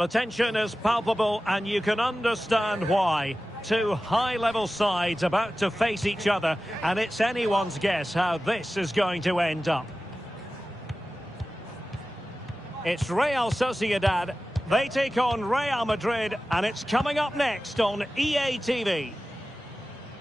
The tension is palpable and you can understand why. Two high-level sides about to face each other, and it's anyone's guess how this is going to end up. It's Real Sociedad. They take on Real Madrid, and it's coming up next on EA TV.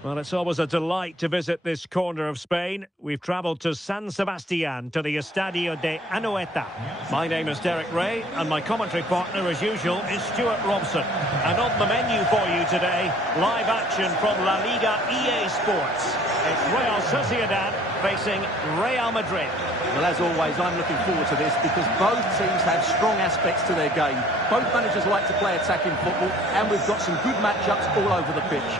Well, it's always a delight to visit this corner of Spain. We've travelled to San Sebastián, to the Estadio de Anoeta. My name is Derek Ray, and my commentary partner, as usual, is Stuart Robson. And on the menu for you today, live action from La Liga EA Sports. It's Real Sociedad facing Real Madrid. Well, as always, I'm looking forward to this because both teams have strong aspects to their game. Both managers like to play attacking football, and we've got some good matchups all over the pitch.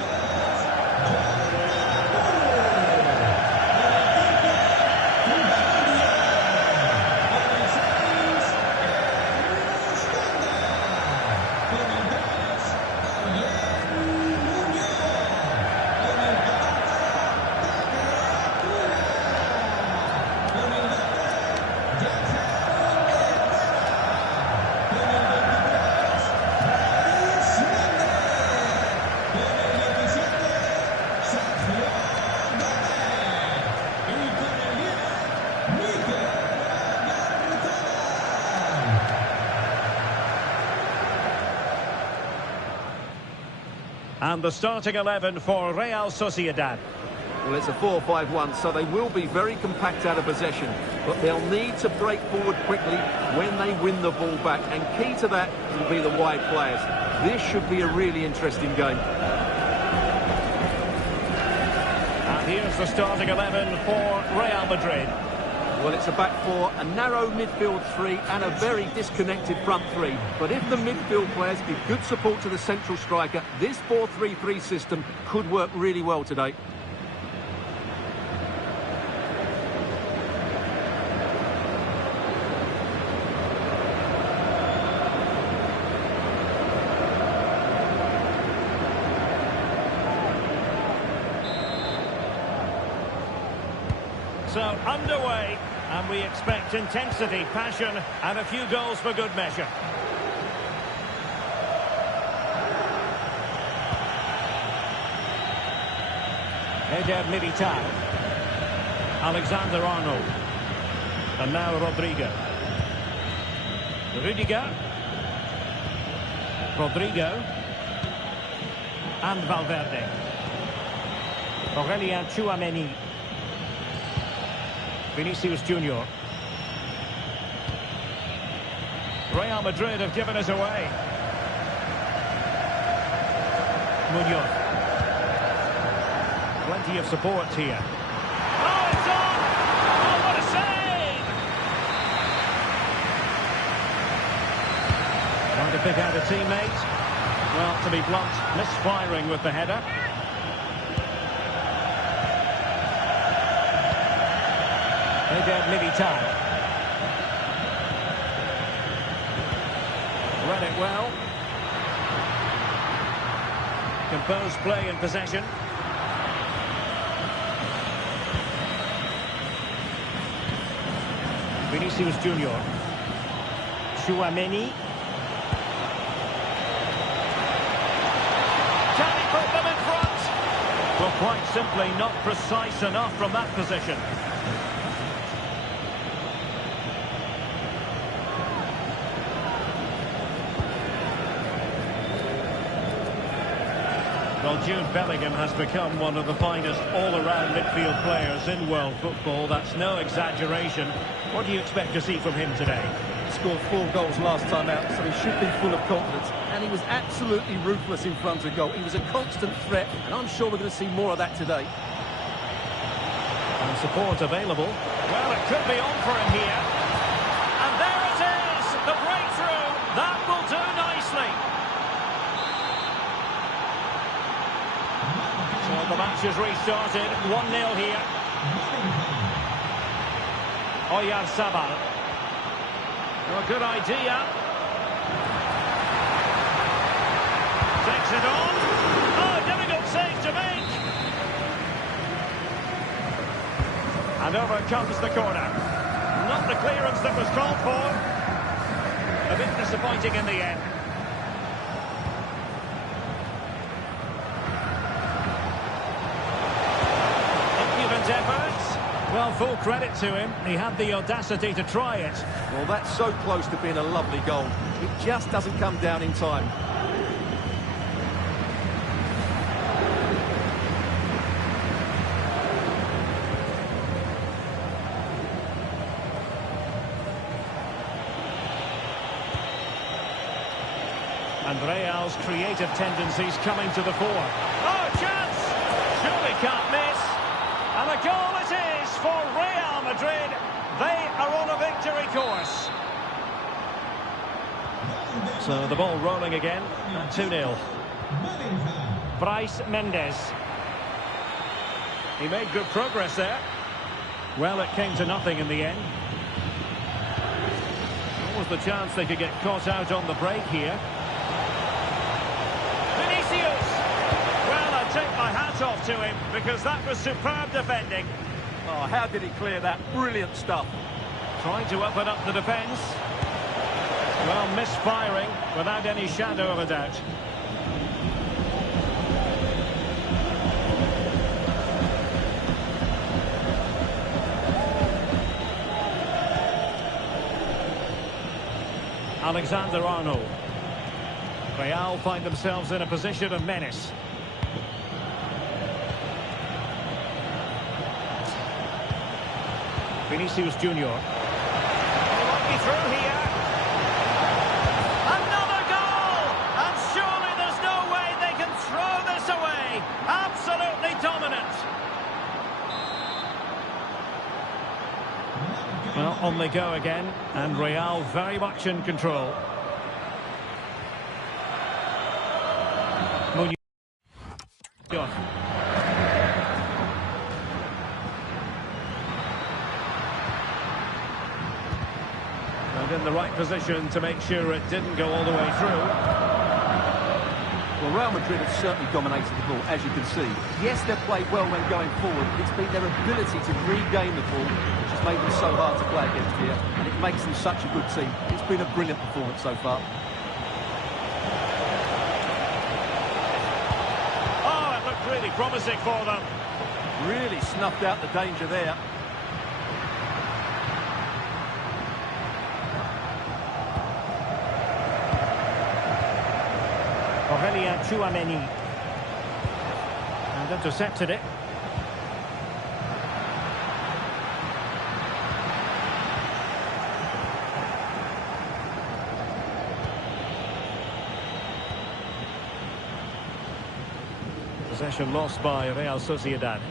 And the starting 11 for Real Sociedad. Well, it's a 4-5-1, so they will be very compact out of possession. But they'll need to break forward quickly when they win the ball back. And key to that will be the wide players. This should be a really interesting game. And here's the starting 11 for Real Madrid. Well, it's a back four, a narrow midfield three, and a very disconnected front three. But if the midfield players give good support to the central striker, this 4-3-3 system could work really well today. So underway, and we expect intensity, passion, and a few goals for good measure. Eder Militao, Alexander Arnold, and now Rodrigo. Rudiger, Rodrigo, and Valverde. Aurelien Tchouameni. Vinicius Junior. Real Madrid have given us away. Munoz. Plenty of support here. Oh, it's on! Oh, what a save! Trying to pick out a teammate. Well, to be blunt, misfiring with the header. Eder Militao. Read it well. Composed play in possession. Vinicius Junior. Tchouameni. Can he put them in front? Well, quite simply not precise enough from that position. Well, Jude Bellingham has become one of the finest all-around midfield players in world football. That's no exaggeration. What do you expect to see from him today? He scored 4 goals last time out, so he should be full of confidence. And he was absolutely ruthless in front of goal. He was a constant threat, and I'm sure we're going to see more of that today. And support available. Well, it could be on for him here. And there it is! The breakthrough! That will do nicely. So the match has restarted. 1-0 here. Oyarzabal. Well, good idea. Takes it on. Oh, difficult save to make. And over comes the corner. Not the clearance that was called for. A bit disappointing in the end. his efforts. Well, full credit to him. He had the audacity to try it. Well, that's so close to being a lovely goal. It just doesn't come down in time. And Real's creative tendencies coming to the fore. Oh, chance! Surely can't miss. And a goal it is for Real Madrid. They are on a victory course. So the ball rolling again at 2-0. Bryce Mendes. He made good progress there. Well, it came to nothing in the end. What was the chance they could get caught out on the break here? Well, I take my hat off to him because that was superb defending. Oh, how did he clear that? Brilliant stuff. Trying to open up the defence. Well, misfiring without any shadow of a doubt. Alexander-Arnold. Real find themselves in a position of menace. Vinicius Junior. He might be through here. Another goal! And surely there's no way they can throw this away. Absolutely dominant. Well, on they go again, and Real very much in control. And in the right position to make sure it didn't go all the way through. Well, Real Madrid have certainly dominated the ball, as you can see. Yes, they've played well when going forward. It's been their ability to regain the ball which has made them so hard to play against here, and it makes them such a good team. It's been a brilliant performance so far. Really promising for them. Really snuffed out the danger there. Aurélien Tchouaméni. And intercepted it. Possession lost by Real Sociedad.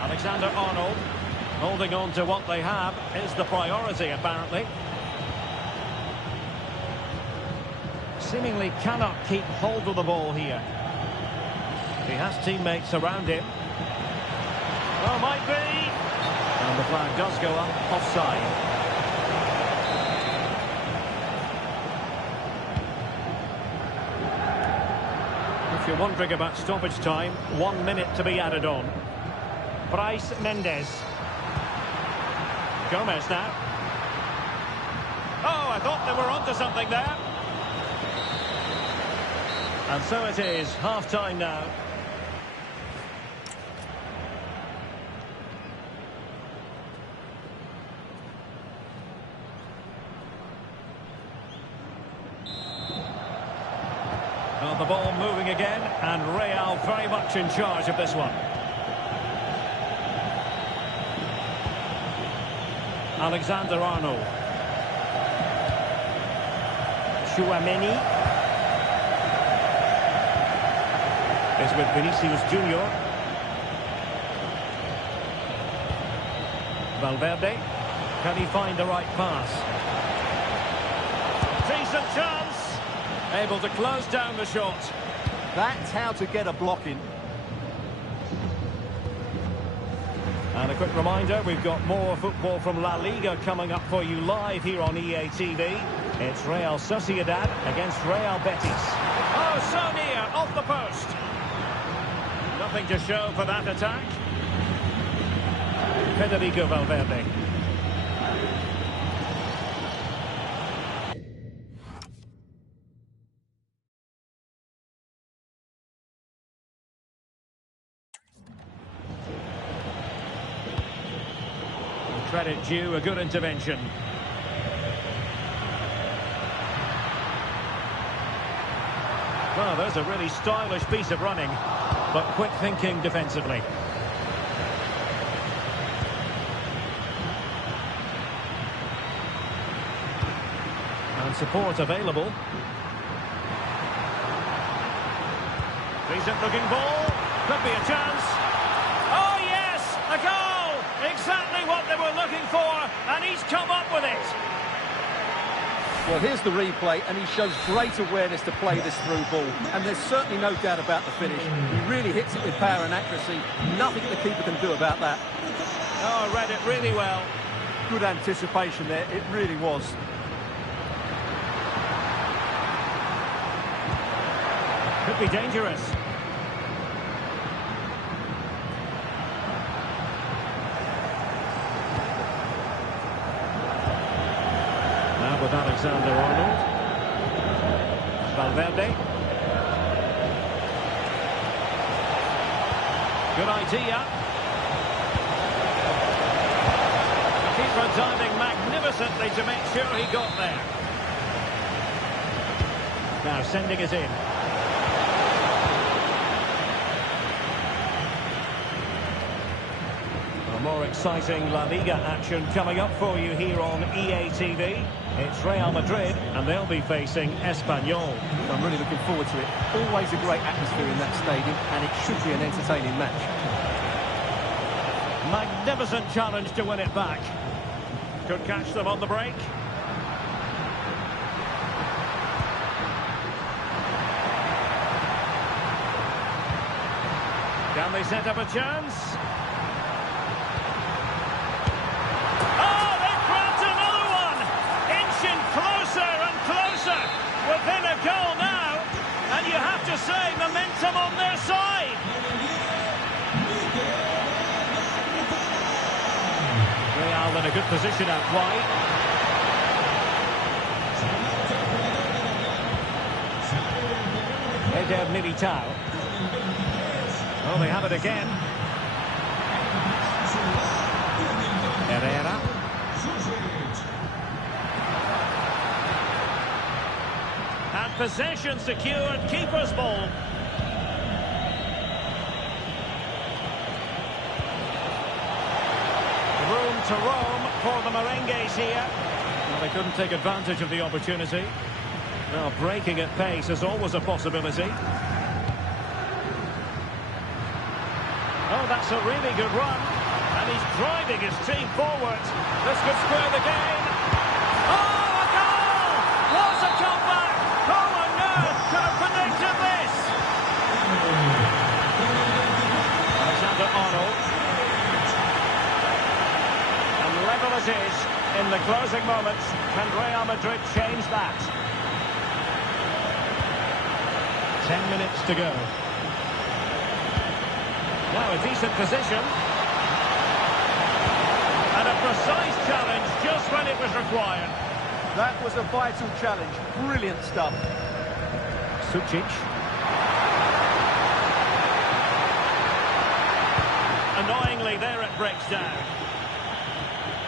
Alexander-Arnold holding on to what they have is the priority, apparently. Seemingly cannot keep hold of the ball here. He has teammates around him. Oh, might be. And the flag does go up, offside. If you're wondering about stoppage time, 1 minute to be added on. Bryce Mendes. Gomez now. Oh, I thought they were onto something there. And so it is, half-time now. Well, the ball moving again, and Real very much in charge of this one. Alexander-Arnold. Tchouaméni. Is with Vinicius Junior. Valverde. Can he find the right pass? Decent chance. Able to close down the shot. That's how to get a block in. And a quick reminder, we've got more football from La Liga coming up for you live here on EA TV. It's Real Sociedad against Real Betis. Oh, so near, off the post. Nothing to show for that attack. Federico Valverde. Credit due, a good intervention. Well, there's a really stylish piece of running, but quick thinking defensively. And support available. Decent looking ball. Could be a chance. Oh yes, a goal! Exactly what they were looking for, and he's come up with it. Well, here's the replay, and he shows great awareness to play this through ball. And there's certainly no doubt about the finish. He really hits it with power and accuracy. Nothing the keeper can do about that. Oh, read it really well. Good anticipation there, it really was. Could be dangerous. Now with Alexander-Arnold. Valverde. Good idea. The keeper diving magnificently to make sure he got there. Now sending it in. More exciting La Liga action coming up for you here on EA TV. It's Real Madrid, and they'll be facing Espanyol. I'm really looking forward to it. Always a great atmosphere in that stadium, and it should be an entertaining match. Magnificent challenge to win it back. Could catch them on the break. Can they set up a chance? Within a goal now, and you have to say momentum on their side. Real in a good position out wide. Eder Militao. Oh, they have it again. Herrera. Possession secured, keeper's ball. Room to roam for the Merengues here. Well, they couldn't take advantage of the opportunity. Well, breaking at pace is always a possibility. Oh, that's a really good run. And he's driving his team forward. This could square the game. Oh, a goal! What a comeback! Oh, and no! Could have predicted this! Alexander-Arnold. And level it is in the closing moments. Can Real Madrid change that? 10 minutes to go. Now a decent position. And a precise challenge just when it was required. That was a vital challenge. Brilliant stuff. Sucic. Annoyingly, there it breaks down.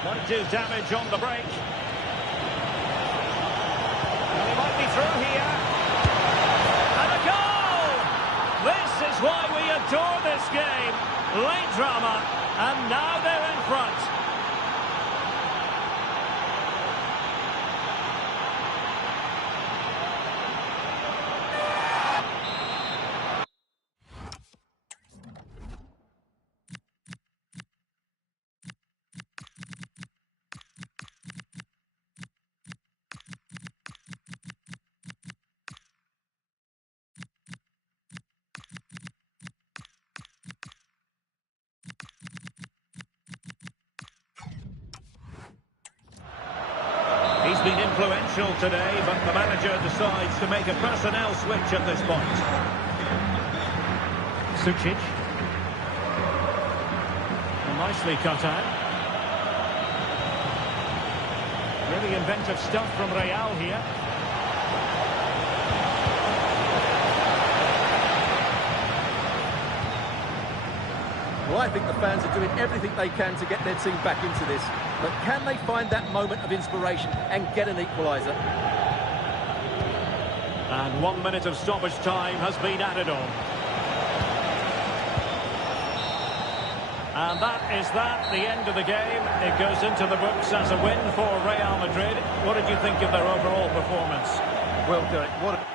Might do damage on the break. And he might be through here. And a goal! This is why we adore this game. Late drama, and now they're in front. He's been influential today, but the manager decides to make a personnel switch at this point. Sucic. Well, nicely cut out. Really inventive stuff from Real here. Well, I think the fans are doing everything they can to get their team back into this. But can they find that moment of inspiration and get an equaliser? And 1 minute of stoppage time has been added on. And that is the end of the game. It goes into the books as a win for Real Madrid. What did you think of their overall performance? Well, Derek, what a...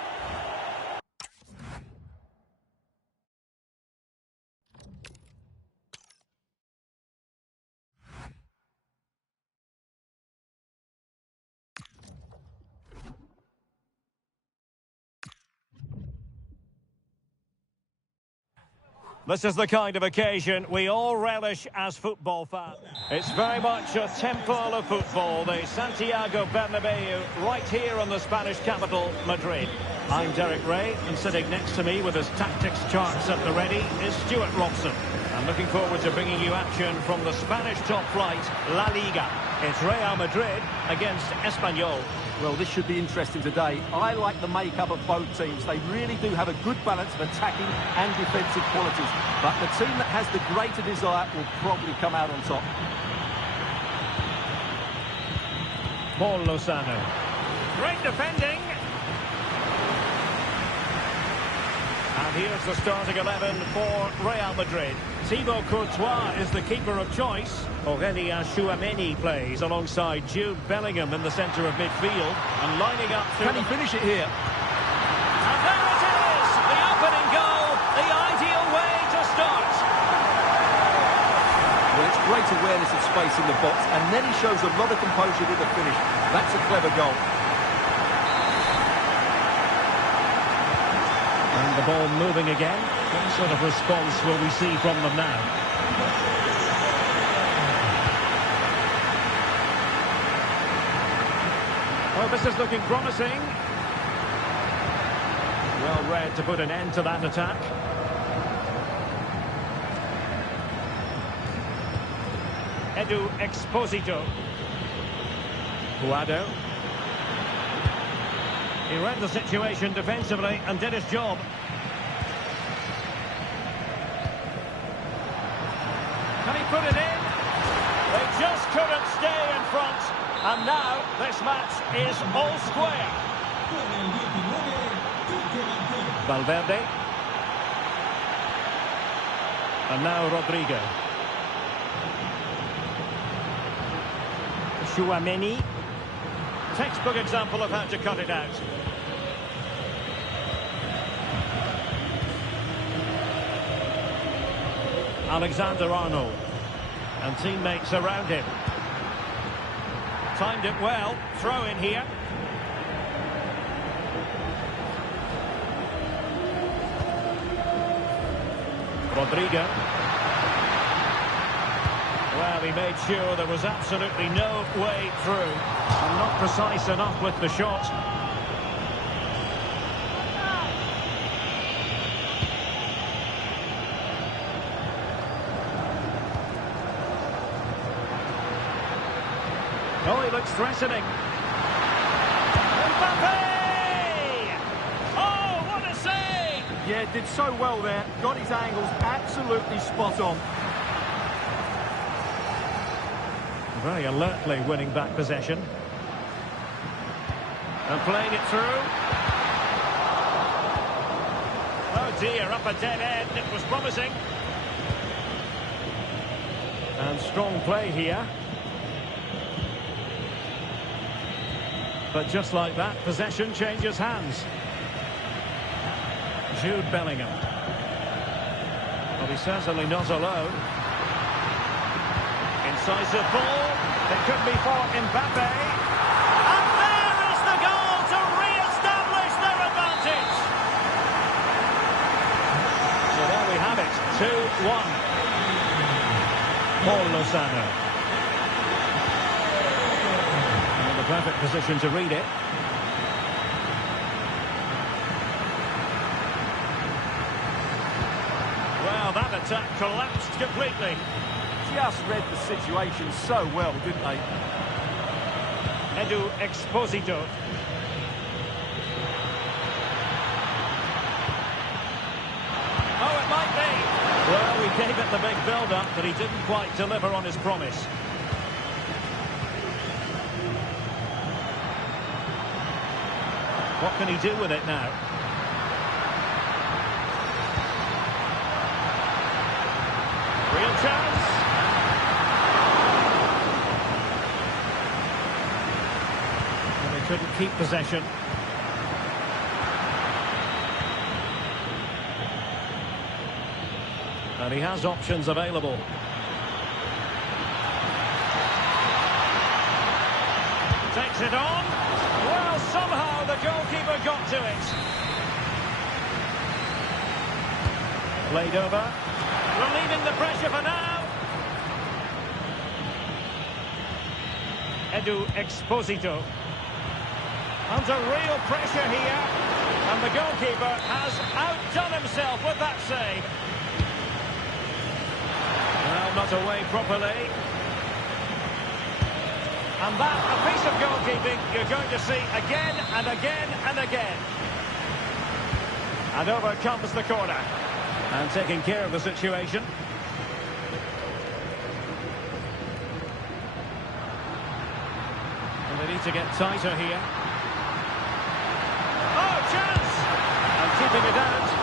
This is the kind of occasion we all relish as football fans. It's very much a temple of football, the Santiago Bernabeu, right here in the Spanish capital, Madrid. I'm Derek Ray, and sitting next to me with his tactics charts at the ready is Stuart Robson. I'm looking forward to bringing you action from the Spanish top flight, La Liga. It's Real Madrid against Espanyol. Well, this should be interesting today. I like the makeup of both teams. They really do have a good balance of attacking and defensive qualities. But the team that has the greater desire will probably come out on top. Paul Lozano. Great defending. And here's the starting 11 for Real Madrid. Thibaut Courtois is the keeper of choice. Aurélien Tchouameni plays alongside Jude Bellingham in the centre of midfield. And lining up... Can he finish it here? And there it is! The opening goal, the ideal way to start. Well, it's great awareness of space in the box, and then he shows a lot of composure with the finish. That's a clever goal. And the ball moving again. What sort of response will we see from them now? Oh, this is looking promising. Well read to put an end to that attack. Edu Exposito. Guado. He read the situation defensively and did his job. Can he put it in? They just couldn't stay in front. And now this match is all square. Valverde. And now Rodrigo. Tchouameni. Textbook example of how to cut it out. Alexander-Arnold. And teammates around him. Timed it well. Throw in here. Rodrigo. Well, he made sure there was absolutely no way through. And not precise enough with the shot. Oh, he looks threatening. Mbappe! Oh, what a save! Yeah, did so well there. Got his angles absolutely spot on. Very alertly winning back possession. And playing it through. Oh dear, up a dead end. It was promising. And strong play here. But just like that, possession changes hands. Jude Bellingham. Well, he's certainly not alone. Incisive ball. It could be for Mbappe. And there is the goal to re-establish their advantage. So there we have it. 2-1. Paul Lozano. In the perfect position to read it. Well, that attack collapsed completely. Just read the situation so well, didn't they? Edu Exposito. Oh, it might be. Well, we came gave it the big build-up, but he didn't quite deliver on his promise. What can he do with it now? Real chance. And they couldn't keep possession. And he has options available. Takes it on. Well, somehow the goalkeeper got to it. Played over. Relieving the pressure for now. Edu Exposito. Under real pressure here. And the goalkeeper has outdone himself with that save. Well, not away properly. And that, a piece of goalkeeping you're going to see again and again and again. And over comes the corner. And taking care of the situation. And they need to get tighter here. Oh, chance! And keeping it out.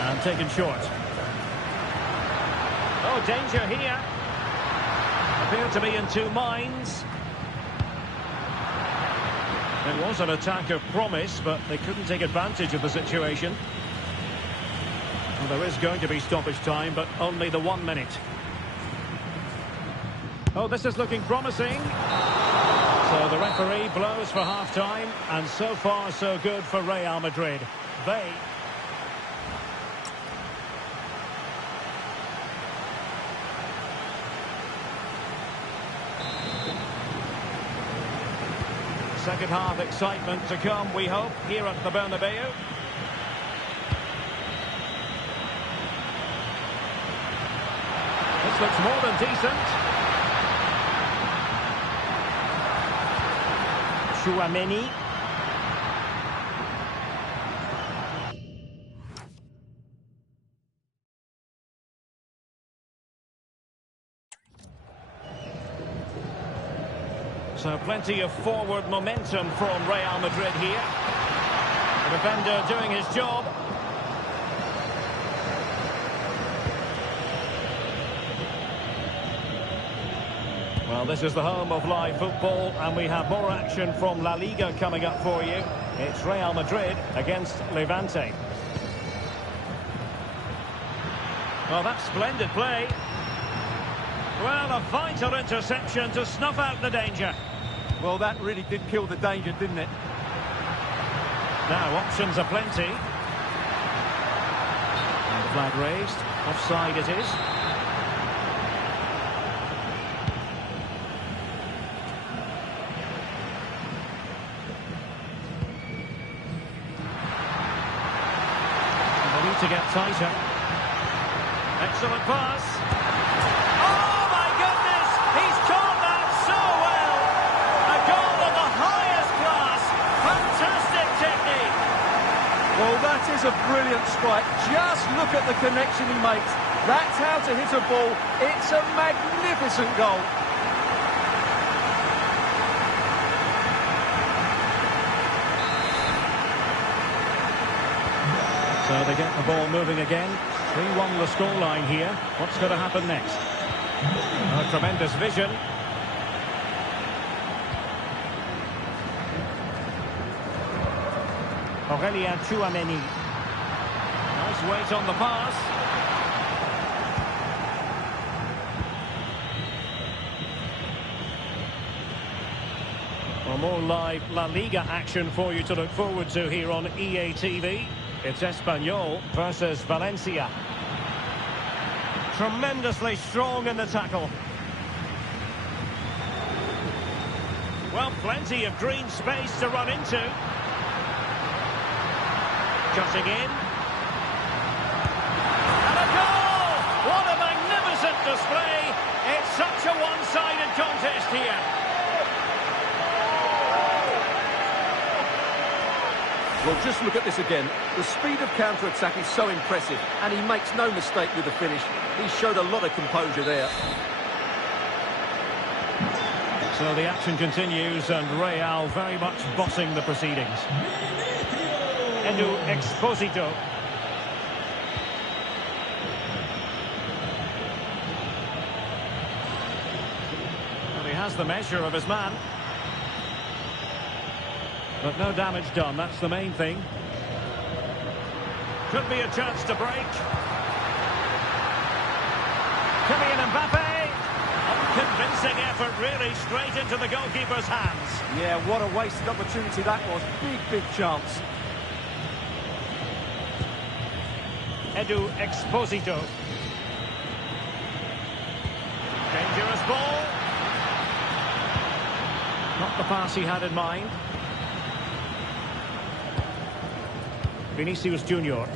And taken short. Oh, danger here. Appeared to be in two minds. It was an attack of promise, but they couldn't take advantage of the situation. Well, there is going to be stoppage time, but only the 1 minute. Oh, this is looking promising. So the referee blows for half-time, and so far so good for Real Madrid. They... Second half excitement to come, we hope, here at the Bernabeu. This looks more than decent. Chouameni. So plenty of forward momentum from Real Madrid here. The defender doing his job. Well, this is the home of live football, and we have more action from La Liga coming up for you. It's Real Madrid against Levante. Well, that's splendid play. Well, a vital interception to snuff out the danger. Well, that really did kill the danger, didn't it? Now, options are plenty. And the flag raised. Offside it is. And they need to get tighter. Excellent pass. Well, that is a brilliant strike. Just look at the connection he makes. That's how to hit a ball. It's a magnificent goal. So they get the ball moving again. 3-1 the scoreline here. What's going to happen next? A tremendous vision. Aurelien Chouameni. Nice weight on the pass. Well, more live La Liga action for you to look forward to here on EA TV. It's Espanyol versus Valencia. Tremendously strong in the tackle. Well, plenty of green space to run into. Cutting in. And a goal! What a magnificent display! It's such a one-sided contest here. Well, just look at this again. The speed of counter-attack is so impressive, and he makes no mistake with the finish. He showed a lot of composure there. So the action continues, and Real very much bossing the proceedings. Edu Exposito. Well, he has the measure of his man. But no damage done, that's the main thing. Could be a chance to break. Kylian Mbappe. Unconvincing effort, really, straight into the goalkeeper's hands. Yeah, what a wasted opportunity that was. Big chance. Edu Exposito. Dangerous ball. Not the pass he had in mind. Vinicius Junior.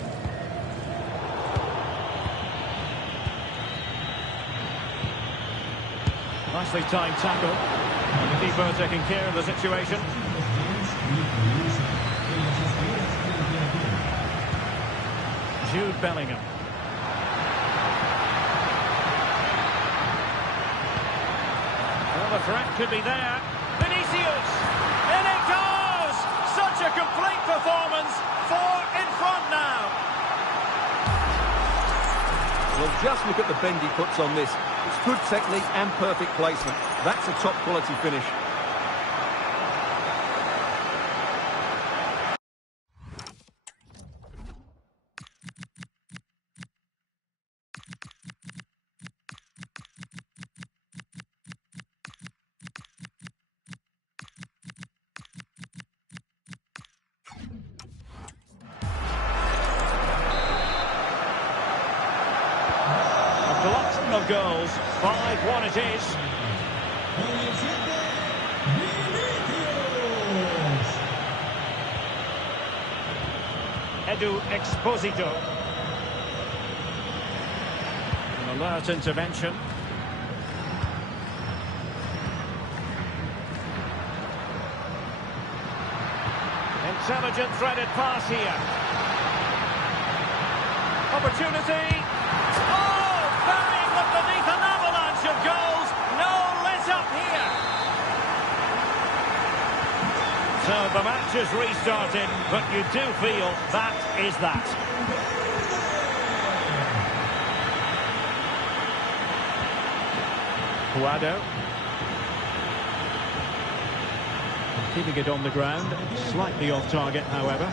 Nicely timed tackle. And the keeper taking care of the situation. Jude Bellingham. Well, the threat could be there. Vinicius! In it goes! Such a complete performance. 4 in front now. Well, just look at the bend he puts on this. It's good technique and perfect placement. That's a top quality finish. Of goals, 5-1 it is. Edu Exposito. An alert intervention. Intelligent threaded pass here. Opportunity. Beneath an avalanche of goals, no let up here. So the match is restarted, but you do feel that is that. Guado. Keeping it on the ground, slightly off target, however.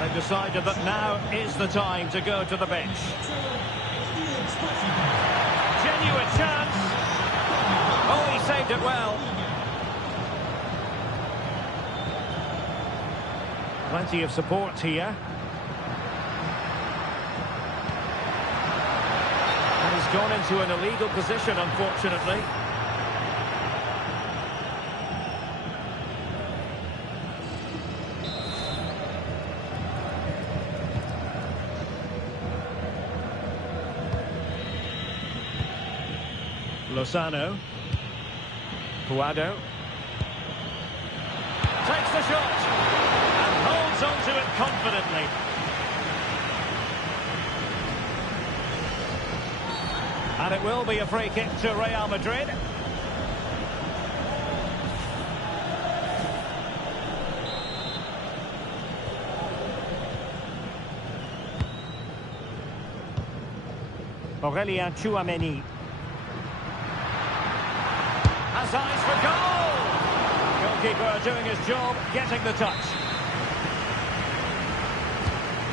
They've decided that now is the time to go to the bench. Genuine chance. Oh, he saved it well. Plenty of support here. And he's gone into an illegal position, unfortunately. Lozano. Guado. Takes the shot. And holds on to it confidently. And it will be a free kick to Real Madrid. Aurélien Tchouaméni. Has eyes for goal! Goalkeeper doing his job, getting the touch.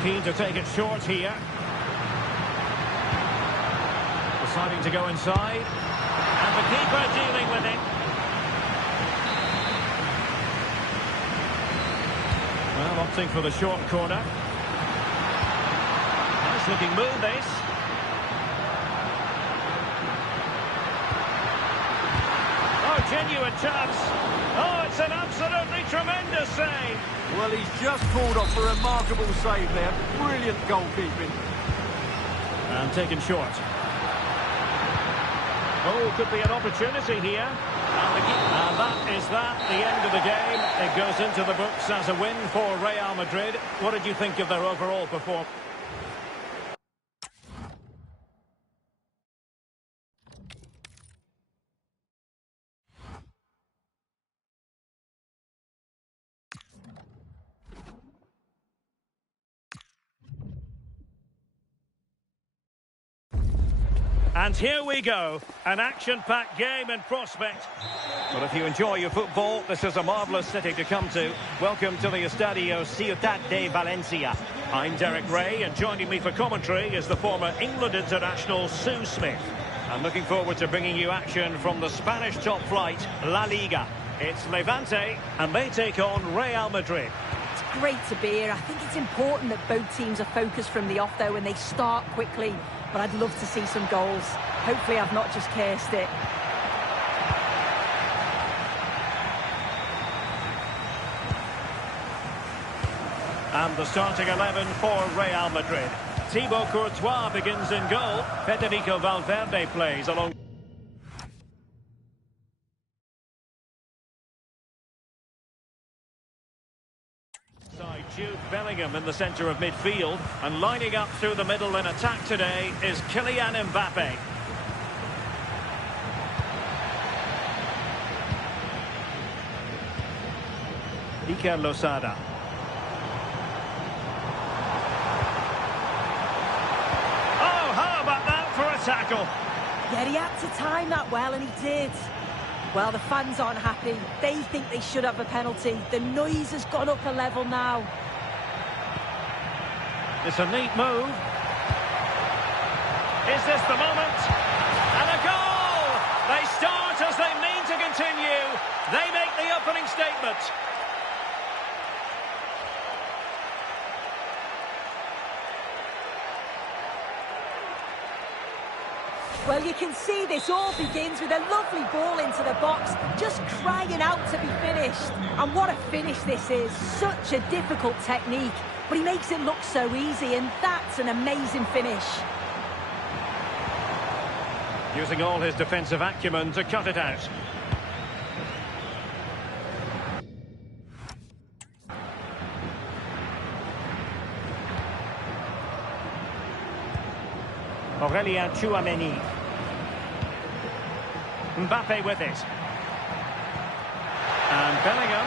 Keen to take it short here. Deciding to go inside. And the keeper dealing with it. Well, opting for the short corner. Nice looking move, this. Genuine chance. Oh, it's an absolutely tremendous save. Well, he's just pulled off a remarkable save there. Brilliant goalkeeping. And taken short. Oh, could be an opportunity here. And that the end of the game. It goes into the books as a win for Real Madrid. What did you think of their overall performance? And here we go, an action-packed game in prospect. Well, if you enjoy your football, this is a marvellous city to come to. Welcome to the Estadio Ciutat de Valencia. I'm Derek Ray, and joining me for commentary is the former England international Sue Smith. I'm looking forward to bringing you action from the Spanish top flight, La Liga. It's Levante, and they take on Real Madrid. It's great to be here. I think it's important that both teams are focused from the off, though, and they start quickly. But I'd love to see some goals. Hopefully I've not just cursed it. And the starting 11 for Real Madrid. Thibaut Courtois begins in goal. Federico Valverde plays along. Jude Bellingham in the centre of midfield, and lining up through the middle in attack today is Kylian Mbappe. Iker Losada. Oh, how about that for a tackle? Yeah, he had to time that well, and he did. Well, the fans aren't happy. They think they should have a penalty. The noise has gone up a level now. It's a neat move. Is this the moment? And a goal! They start as they mean to continue. They make the opening statement. Well, you can see this all begins with a lovely ball into the box, just crying out to be finished. And what a finish this is. Such a difficult technique, but he makes it look so easy, and that's an amazing finish. Using all his defensive acumen to cut it out. Aurélien Tchouameni. Mbappe with it. And Bellingham.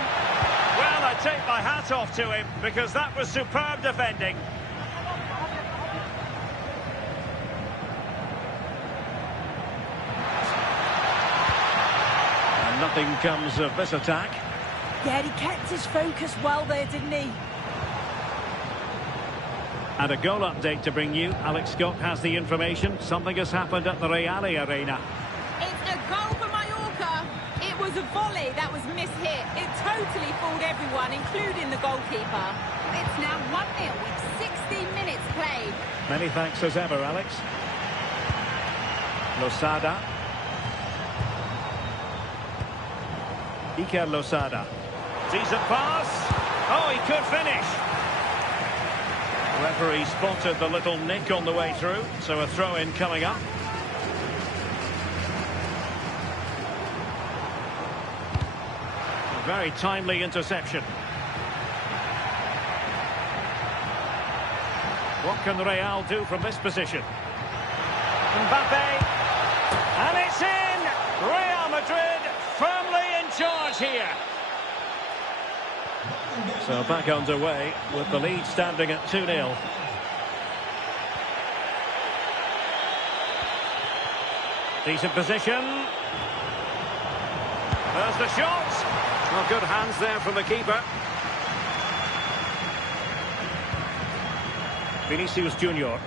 Well, I take my hat off to him because that was superb defending. And nothing comes of this attack. Yeah, he kept his focus well there, didn't he? And a goal update to bring you. Alex Scott has the information. Something has happened at the Real Arena. It's a goal for Mallorca. It was a volley that was mishit. It totally fooled everyone, including the goalkeeper. It's now 1-0 with 60 minutes played. Many thanks as ever, Alex. Losada. Iker Losada. Decent pass. Oh, he could finish. Referee spotted the little nick on the way through, so a throw-in coming up. A very timely interception. What can Real do from this position? Mbappe, and it's in! Real Madrid firmly in charge here. So back underway with the lead standing at 2-0. Decent position. There's the shot. Well, good hands there from the keeper. Vinicius Junior.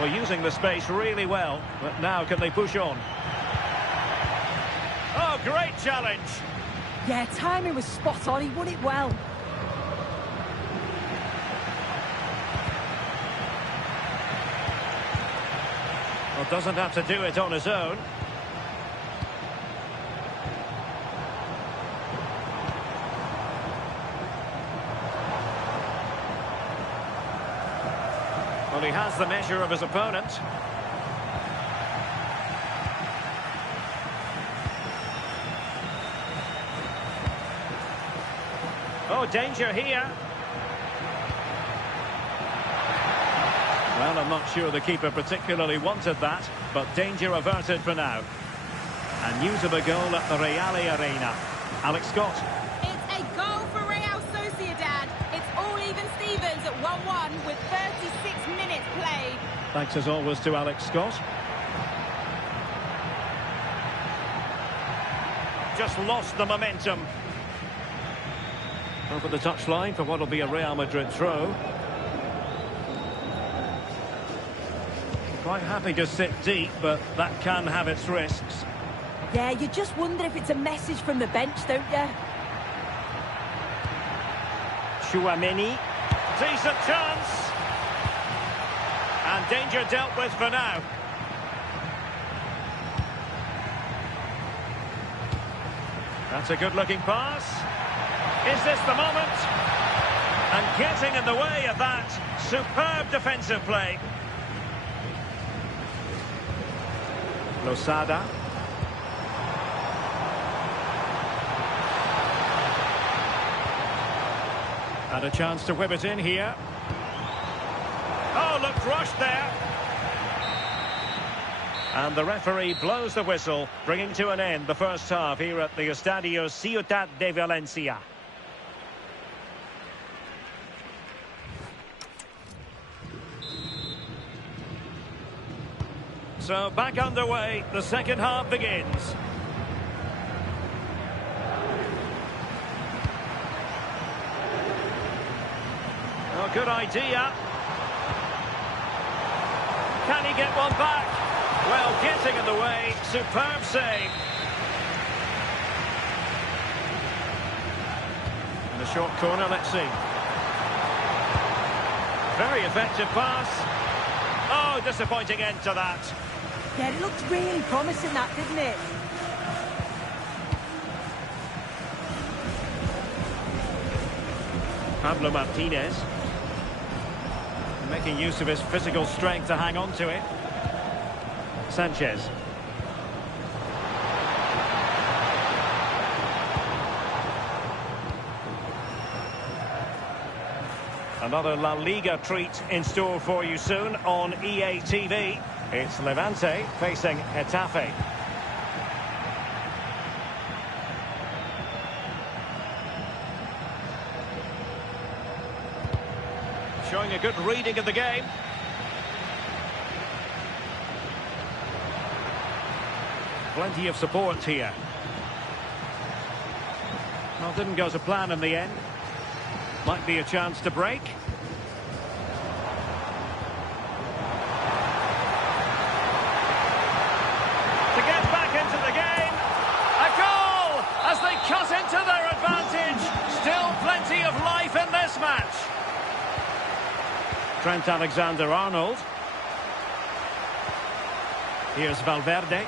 Well, using the space really well, but now can they push on? Oh, great challenge. Yeah, timing was spot on. He won it well. Well, doesn't have to do it on his own. Well, he has the measure of his opponent. Oh, danger here. Well, I'm not sure the keeper particularly wanted that, but danger averted for now. And news of a goal at the Reale Arena. Alex Scott. It's a goal for Real Sociedad. It's all even Stevens at 1-1 with 36 minutes played. Thanks as always to Alex Scott. Just lost the momentum. Over the touchline for what will be a Real Madrid throw. Quite happy to sit deep, but that can have its risks. Yeah, you just wonder if it's a message from the bench, don't you? Chouameni. Decent chance. And danger dealt with for now. That's a good-looking pass. Is this the moment? And getting in the way of that. Superb defensive play. Losada. Had a chance to whip it in here. Oh, looked rushed there. And the referee blows the whistle, bringing to an end the first half here at the Estadio Ciutat de Valencia. So back underway, the second half begins. Oh, good idea. Can he get one back? Well, getting in the way, superb save. In the short corner, let's see. Very effective pass. Oh, disappointing end to that. Yeah, it looked really promising, that, didn't it? Pablo Martinez. Making use of his physical strength to hang on to it. Sanchez. Another La Liga treat in store for you soon on EA TV. It's Levante facing Getafe. Showing a good reading of the game. Plenty of support here. Well, didn't go to plan in the end. Might be a chance to break. To get back into the game. A goal as they cut into their advantage. Still plenty of life in this match. Trent Alexander-Arnold. Here's Valverde.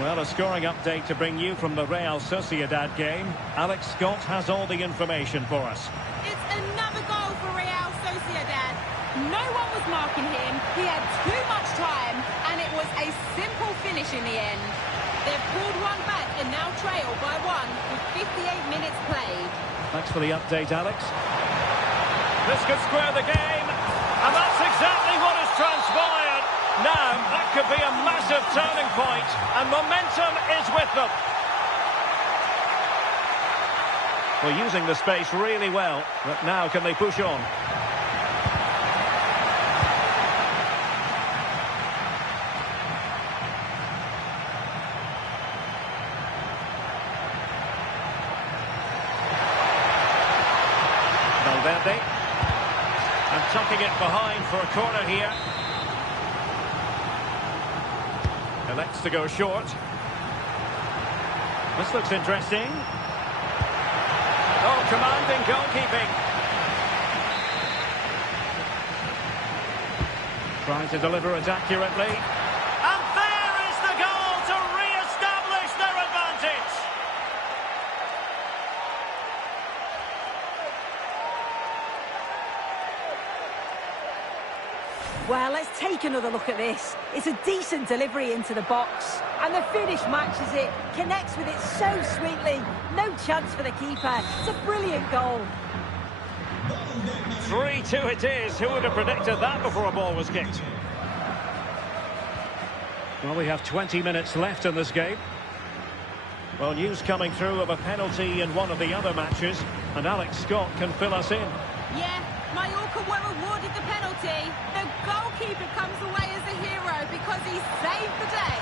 Well, a scoring update to bring you from the Real Sociedad game. Alex Scott has all the information for us. It's another goal for Real Sociedad. No one was marking him. He had too much time, and it was a simple finish in the end. They've pulled one back and now trail by one with 58 minutes played. Thanks for the update, Alex. This could square the game, and that's exactly what has transpired. Now, that could be a massive turning point, and momentum is with them. Well, using the space really well, but now can they push on? Valverde. And tucking it behind for a corner here. Elects to go short. This looks interesting. Oh, commanding goalkeeping. Trying to deliver it accurately. And there is the goal to re-establish their advantage. Well, let's take another look at this. It's a decent delivery into the box. And the finish matches it, connects with it so sweetly. No chance for the keeper. It's a brilliant goal. 3-2 it is. Who would have predicted that before a ball was kicked? Well, we have 20 minutes left in this game. Well, news coming through of a penalty in one of the other matches, and Alex Scott can fill us in. Yeah, Mallorca were awarded the penalty. The goalkeeper comes away as a hero because he saved the day.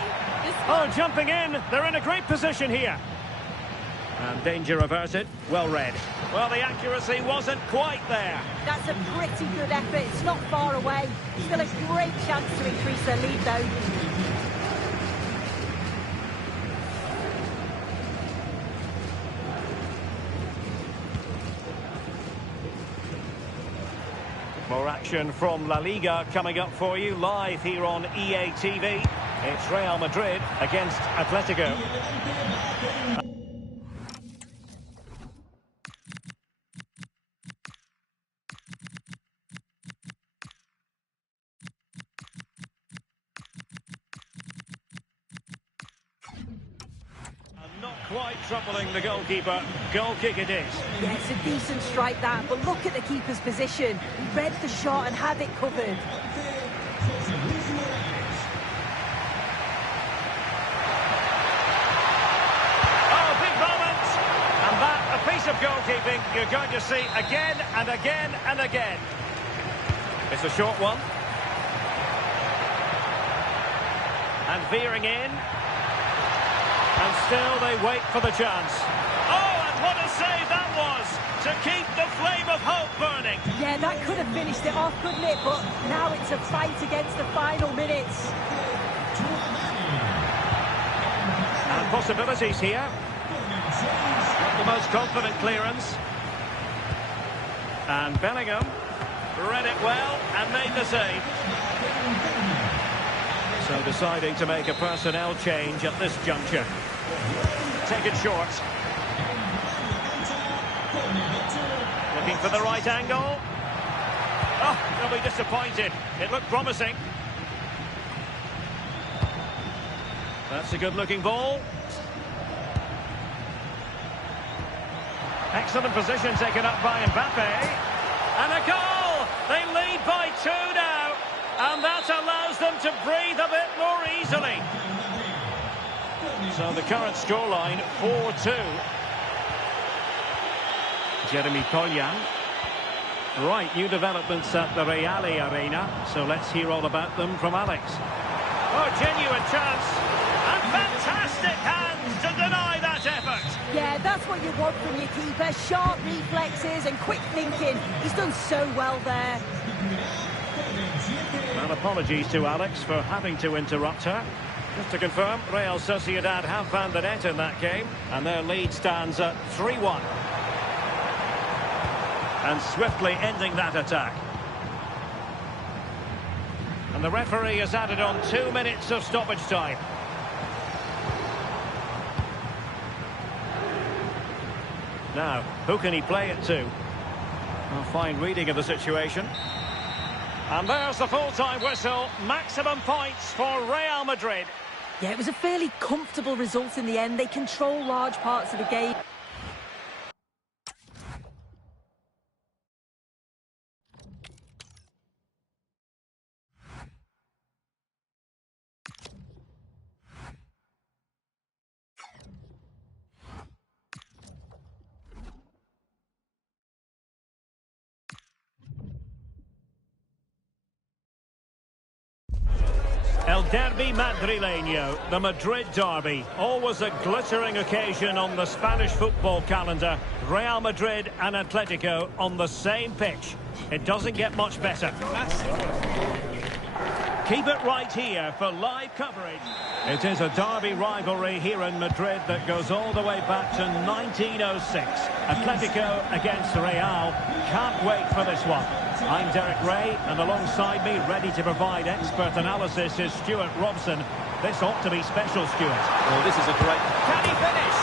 Oh, jumping in. They're in a great position here. And danger averted. Well read. Well, the accuracy wasn't quite there. That's a pretty good effort. It's not far away. Still a great chance to increase their lead, though. More action from La Liga coming up for you live here on EA TV. It's Real Madrid against Atletico. Not quite troubling the goalkeeper. Goal kick it is. Yeah, it's a decent strike that, but look at the keeper's position. He read the shot and had it covered. Oh, big moment! And that, a piece of goalkeeping you're going to see again and again and again. It's a short one. And veering in. And still they wait for the chance. Oh, and what a save that was to keep the flame of hope burning. Yeah, that could have finished it off, couldn't it? But now it's a fight against the final minutes. And possibilities here. Not the most confident clearance. And Bellingham read it well and made the save. So deciding to make a personnel change at this juncture. Take it short. Looking for the right angle. Oh, they'll be disappointed. It looked promising. That's a good-looking ball. Excellent position taken up by Mbappe. And a goal! They lead by 2 now. And that allows them to breathe a bit more easily. So the current scoreline, 4-2. Jeremy Polyan. Right, new developments at the Reale Arena. So let's hear all about them from Alex. Oh, genuine chance. And fantastic hands to deny that effort. Yeah, that's what you want from your keeper. Sharp reflexes and quick thinking. He's done so well there. Well, apologies to Alex for having to interrupt her. Just to confirm, Real Sociedad have found the net in that game, and their lead stands at 3-1. And swiftly ending that attack. And the referee has added on 2 minutes of stoppage time. Now, who can he play it to? A fine reading of the situation. And there's the full-time whistle. Maximum points for Real Madrid. Yeah, it was a fairly comfortable result in the end. They control large parts of the game. El Derby Madrileño, the Madrid derby. Always a glittering occasion on the Spanish football calendar. Real Madrid and Atletico on the same pitch. It doesn't get much better. Keep it right here for live coverage. It is a derby rivalry here in Madrid that goes all the way back to 1906. Atletico against Real. Can't wait for this one. I'm Derek Ray, and alongside me, ready to provide expert analysis, is Stuart Robson. This ought to be special, Stuart. Well, this is a great... Can he finish?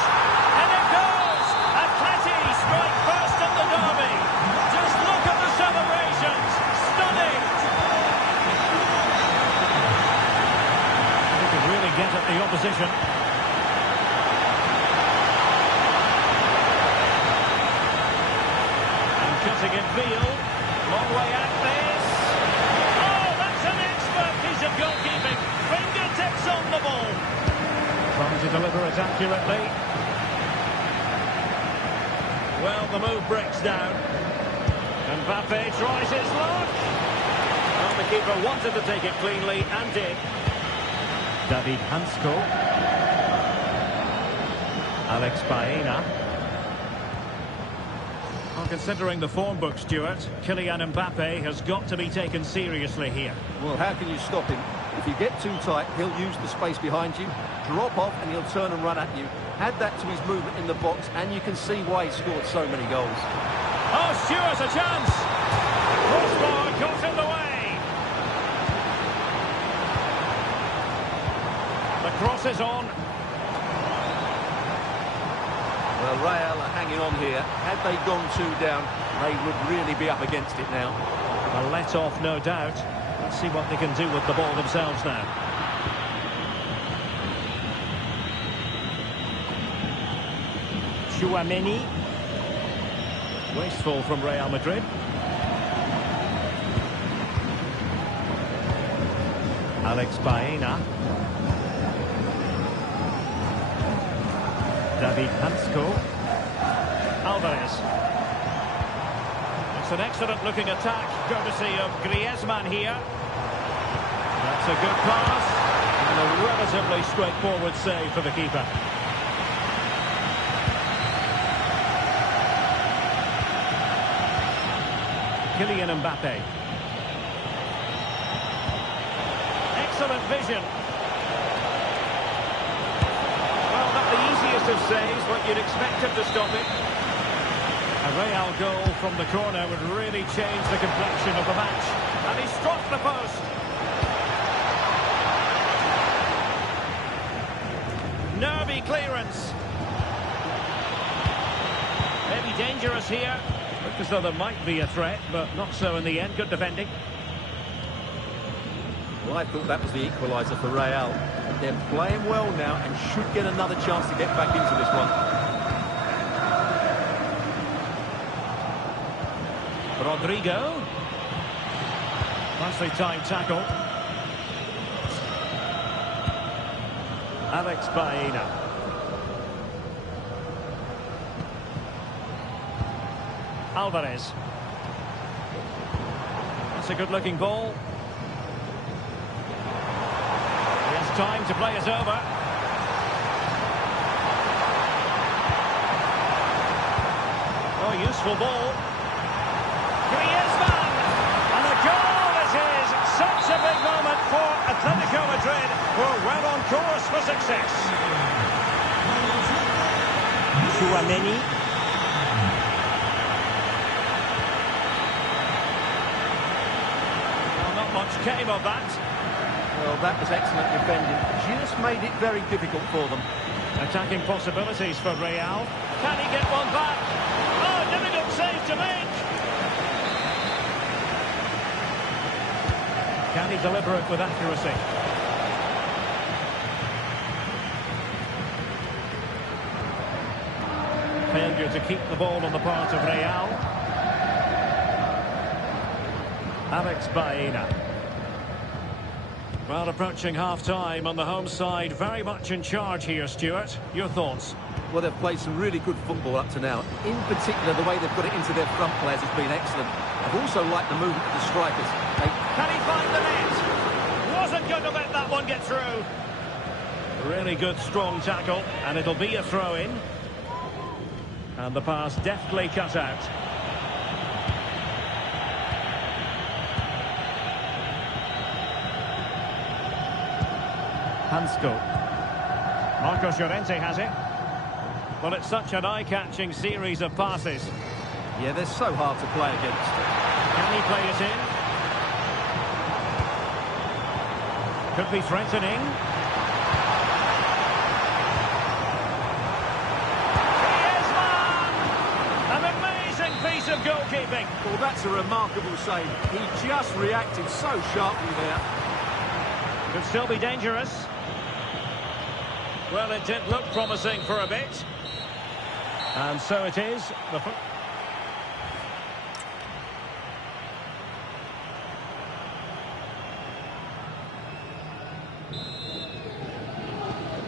And it goes! Atleti strike first in the derby. Just look at the celebrations. Stunning! at the opposition. And cutting in field. Long way out this. Oh, that's an expert piece of goalkeeping. Fingertips on the ball. Trying to deliver it accurately. Well, the move breaks down. And Mbappe tries his luck. Well, the keeper wanted to take it cleanly and did. David Hansko. Alex Baena. Well, considering the form book, Stuart, Kylian Mbappe has got to be taken seriously here. Well, how can you stop him? If you get too tight, he'll use the space behind you, drop off, and he'll turn and run at you. Add that to his movement in the box, and you can see why he scored so many goals. Oh, Stuart, a chance! Crossbar got in the way. The cross is on. Well, Real are hanging on here. Had they gone 2 down, they would really be up against it now. A let-off, no doubt. Let's see what they can do with the ball themselves now. Tchouaméni. Wasteful from Real Madrid. Alex Baena. David Hansko. Alvarez. It's an excellent-looking attack, courtesy of Griezmann here. That's a good pass. And a relatively straightforward save for the keeper. Kylian Mbappe. Excellent vision. Well, not the easiest of saves, but you'd expect him to stop it. A Real goal from the corner would really change the complexion of the match. And he struck the post. Nervy clearance. Maybe dangerous here. Looked as though there might be a threat, but not so in the end. Good defending. Well, I thought that was the equaliser for Real. They're playing well now and should get another chance to get back into this one. Rodrigo. Nicely timed tackle. Alex Baena. Alvarez. That's a good-looking ball. He has time to play us over. Oh, useful ball. Griezmann! And a goal it is! Such a big moment for Atletico Madrid, who are well on course for success. Tchouaméni. Well, not much came of that. Well, that was excellent defending. Just made it very difficult for them. Attacking possibilities for Real. Can he get one back? Oh, difficult save to make. Can he deliver it with accuracy? Failure to keep the ball on the part of Real. Alex Baena. Well, approaching half-time on the home side, very much in charge here, Stuart. Your thoughts? Well, they've played some really good football up to now. In particular, the way they've got it into their front players has been excellent. I've also liked the movement of the strikers. Can he find the net? Wasn't going to let that one get through. Really good, strong tackle, and it'll be a throw-in. And the pass deftly cut out. Hansko. Marcos Llorente has it. Well, it's such an eye-catching series of passes. Yeah, they're so hard to play against. Can he play it in? Could be threatening. Griezmann! An amazing piece of goalkeeping. Well, that's a remarkable save. He just reacted so sharply there. Could still be dangerous. Well, it did look promising for a bit. And so it is.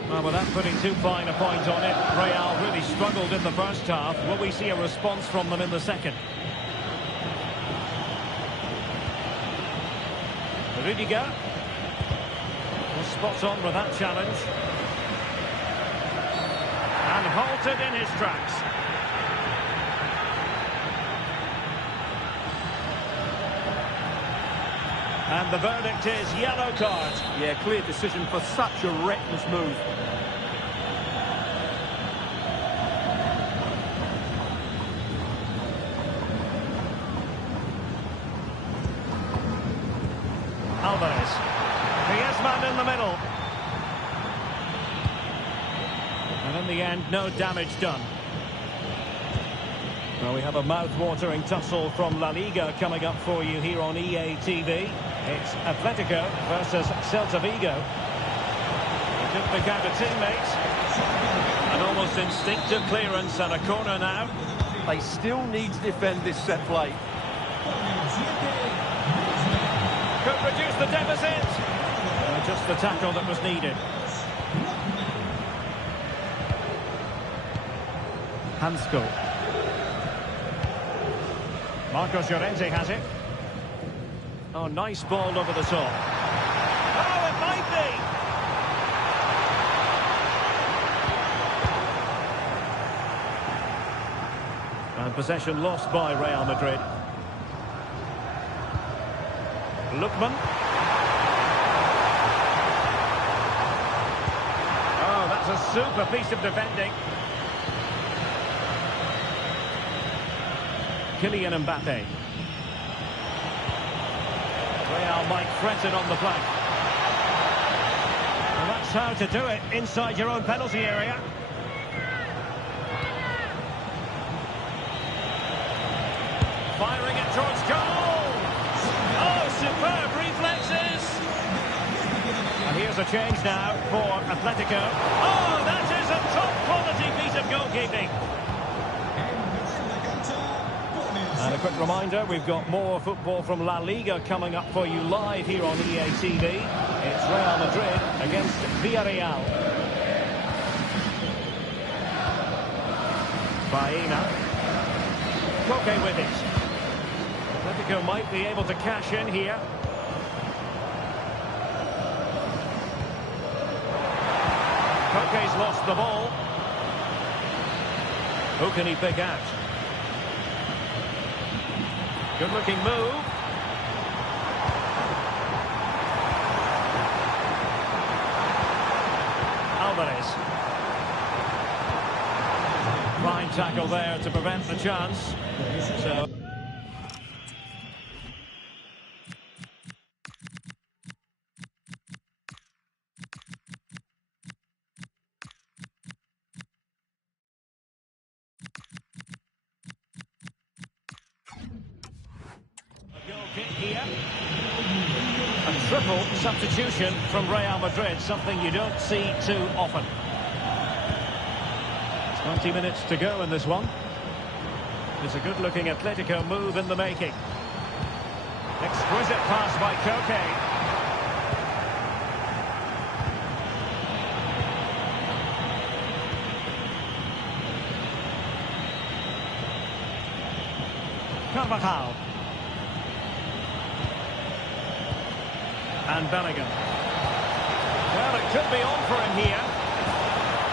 Well, without putting too fine a point on it, Real really struggled in the first half. Will we see a response from them in the second? Liga was spot on with that challenge. And halted in his tracks. And the verdict is yellow card. Yeah, clear decision for such a reckless move. Alvarez. Griezmann in the middle. And in the end, no damage done. Well, we have a mouth-watering tussle from La Liga coming up for you here on EA TV. It's Atletico versus Celta Vigo. They took the counter teammates. An almost instinctive clearance and a corner now. They still need to defend this set play. Could reduce the deficit. Just the tackle that was needed. Hansko. Marcos Llorente has it. Oh, nice ball over the top. Oh, it might be. And possession lost by Real Madrid. Lookman. Oh, that's a super piece of defending. Kylian Mbappe. Real might threaten on the flank. Well, that's how to do it inside your own penalty area. Firing it towards goal. Oh, superb reflexes. And here's a change now for Atletico. Oh, that is a top-quality piece of goalkeeping. And a quick reminder, we've got more football from La Liga coming up for you live here on EA TV. It's Real Madrid against Villarreal. Baena. Koke with it. Atletico might be able to cash in here. Koke's lost the ball. Who can he pick out? Good-looking move. Alvarez. Fine tackle there to prevent the chance. So... kick here. A triple substitution from Real Madrid, something you don't see too often. 20 minutes to go in this one. It's a good-looking Atletico move in the making. Exquisite pass by Koke. Carvajal. And Bellingham. Well, it could be on for him here.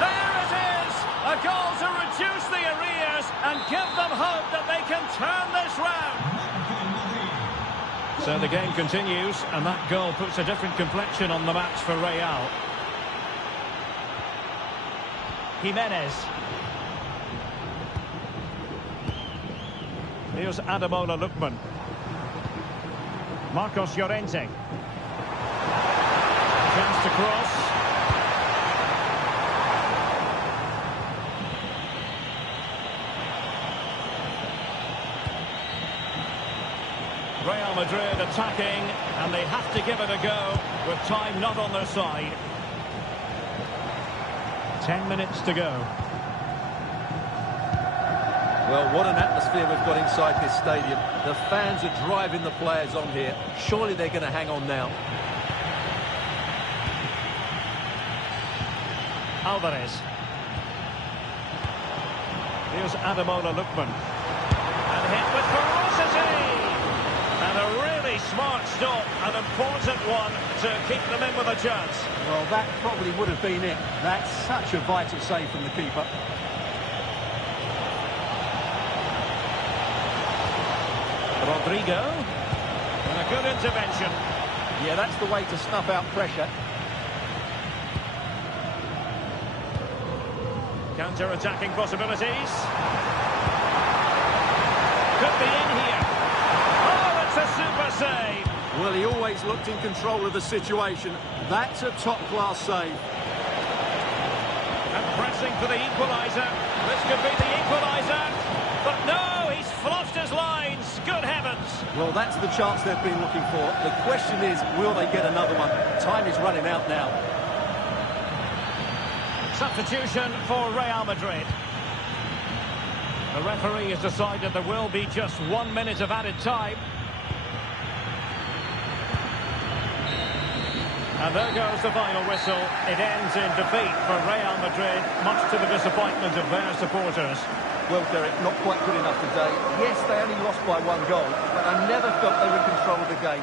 There it is! A goal to reduce the arrears and give them hope that they can turn this round. So the game continues, and that goal puts a different complexion on the match for Real. Jimenez. Here's Ademola Lookman. Marcos Llorente. Chance to cross. Real Madrid attacking, and they have to give it a go with time not on their side. 10 minutes to go. Well, what an atmosphere we've got inside this stadium. The fans are driving the players on here. Surely they're going to hang on now. Alvarez. Here's Ademola Lookman. And hit with ferocity! And a really smart stop, an important one to keep them in with a chance. Well, that probably would have been it. That's such a vital save from the keeper. Rodrigo. And a good intervention. Yeah, that's the way to snuff out pressure. Counter-attacking possibilities. Could be in here. Oh, it's a super save. Well, he always looked in control of the situation. That's a top-class save. And pressing for the equaliser. This could be the equaliser. But no, he's flushed his lines. Good heavens. Well, that's the chance they've been looking for. The question is, will they get another one? Time is running out now. Substitution for Real Madrid. The referee has decided there will be just 1 minute of added time. And there goes the final whistle. It ends in defeat for Real Madrid, much to the disappointment of their supporters. Well, Derek, not quite good enough today. Yes, they only lost by 1 goal, but I never felt they were in control of the game.